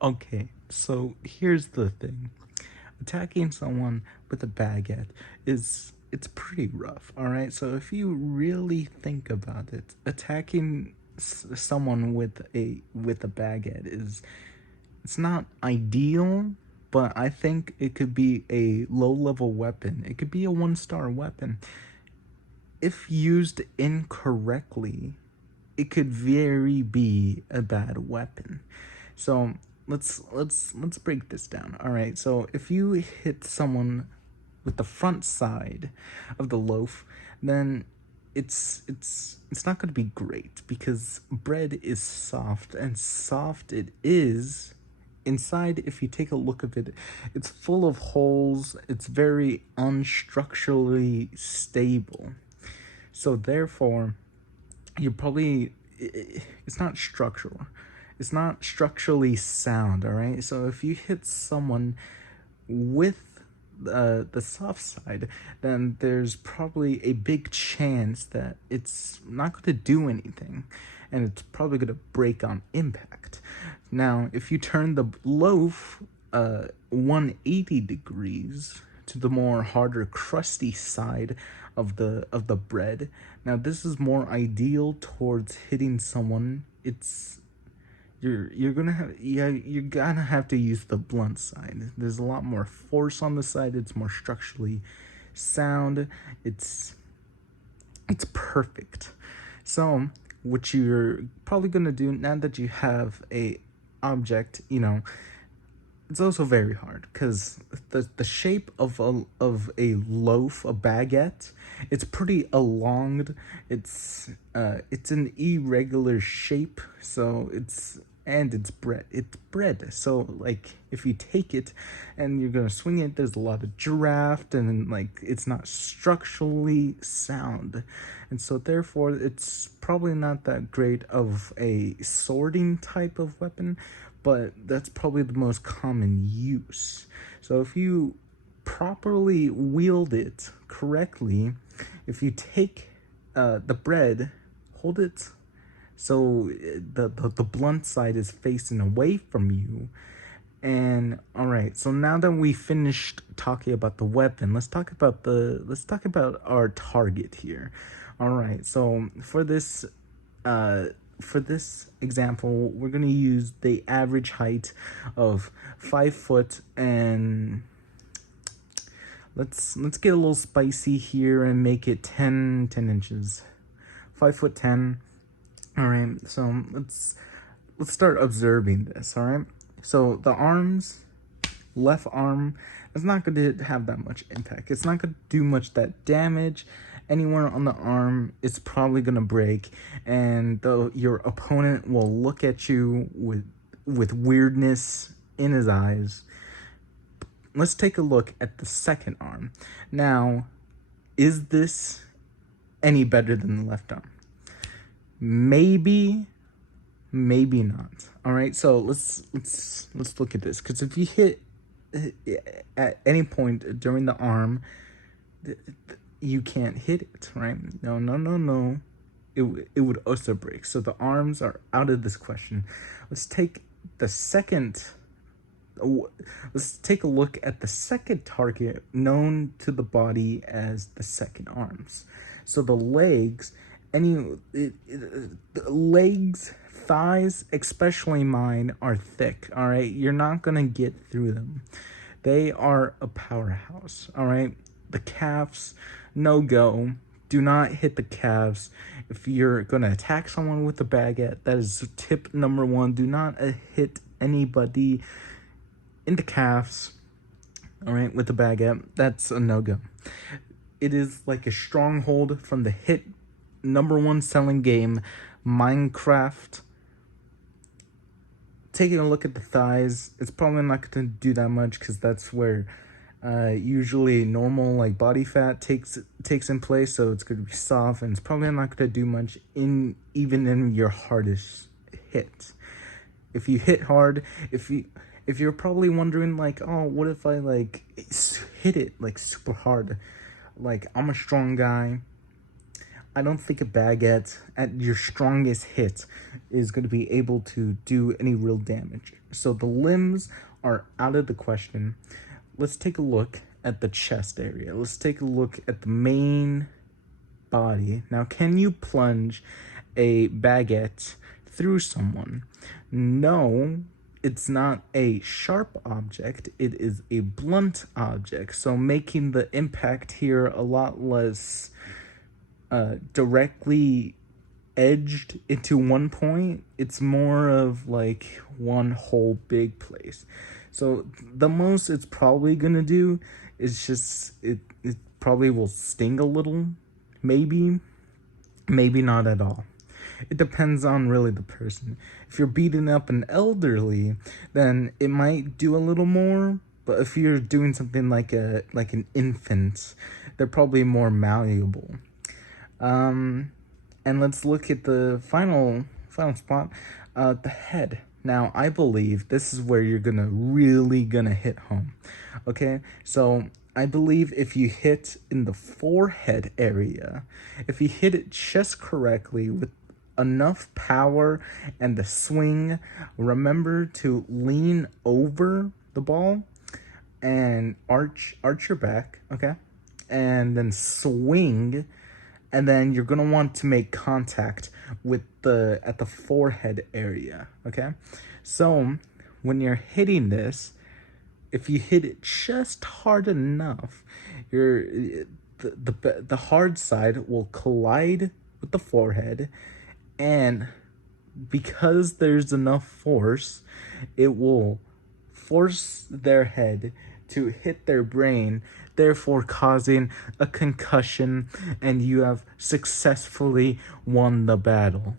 Okay, so here's the thing. Attacking someone with a baguette it's pretty rough, all right? So if you really think about it, attacking someone with a baguette is it's not ideal, but I think it could be a low-level weapon. It could be a one-star weapon. If used incorrectly, it could very be a bad weapon. So let's break this down. All right. So if you hit someone with the front side of the loaf, then it's not going to be great because bread is soft, and soft it is inside. If you take a look at it, it's full of holes. It's very unstructurally stable. So therefore, you probably it's not structural, it's not structurally sound, all right? So if you hit someone with the soft side, then there's probably a big chance that it's not going to do anything, and it's probably going to break on impact. Now if you turn the loaf 180 degrees to the more harder crusty side of the bread, now this is more ideal towards hitting someone. It's you're gonna have, yeah, you're gonna have to use the blunt side. There's a lot more force on the side. It's more structurally sound. It's perfect. So what you're probably gonna do now that you have a object, it's also very hard because the shape of a loaf, a baguette, it's pretty elonged. It's an irregular shape, so it's bread. It's bread. So like if you take it and you're gonna swing it, there's a lot of draft, and like it's not structurally sound, and so therefore it's probably not that great of a sorting type of weapon, but that's probably the most common use. So if you properly wield it correctly, if you take the bread, hold it so the blunt side is facing away from you. And all right, so now that we finished talking about the weapon, let's talk about our target here. All right, so uh for this example, we're gonna use the average height of 5 foot, and let's get a little spicy here and make it 10 inches. 5 foot 10. All right, so let's start observing this. All right, so the arms, left arm, it's not going to have that much impact. It's not going to do much that damage. Anywhere on the arm, it's probably going to break, and your opponent will look at you with weirdness in his eyes. Let's take a look at the second arm. Now, is this any better than the left arm? Maybe, maybe not. All right, so let's look at this, because if you hit at any point during the arm, you can't hit it, right? No, no, no, no. It would also break. So the arms are out of this question. Let's take the second. Let's take a look at the second target known to the body as the second arms. So the legs, the legs, thighs, especially mine, are thick. All right, you're not gonna get through them. They are a powerhouse. All right, the calves, no go. Do not hit the calves. If you're gonna attack someone with a baguette, that is tip number one. Do not hit anybody in the calves, all right, with the baguette. That's a no-go. It is like a stronghold from the hit number one selling game, Minecraft. Taking a look at the thighs, it's probably not going to do that much because that's where usually normal like body fat takes in place, so it's going to be soft, and it's probably not going to do much even in your hardest hit. If you hit hard, if you're probably wondering like, oh, what if I like hit it like super hard? Like, I'm a strong guy. I don't think a baguette at your strongest hit is going to be able to do any real damage. So the limbs are out of the question. Let's take a look at the chest area. Let's take a look at the main body. Now, can you plunge a baguette through someone? No, it's not a sharp object, it is a blunt object. So, making the impact here a lot less directly edged into one point. It's more of like one whole big place. So the most it's probably gonna do is just it probably will sting a little, maybe, maybe not at all. It depends on really the person. If you're beating up an elderly, then it might do a little more. But if you're doing something like an infant, they're probably more malleable. And let's look at the final spot, the head. Now, I believe this is where you're really gonna hit home. Okay, so I believe if you hit in the forehead area, if you hit it just correctly with enough power and the swing, remember to lean over the ball and arch your back, okay? And then swing, and then you're gonna want to make contact with the at the forehead area, okay? So when you're hitting this, if you hit it just hard enough, the hard side will collide with the forehead, and because there's enough force, it will force their head to hit their brain, therefore causing a concussion, and you have successfully won the battle.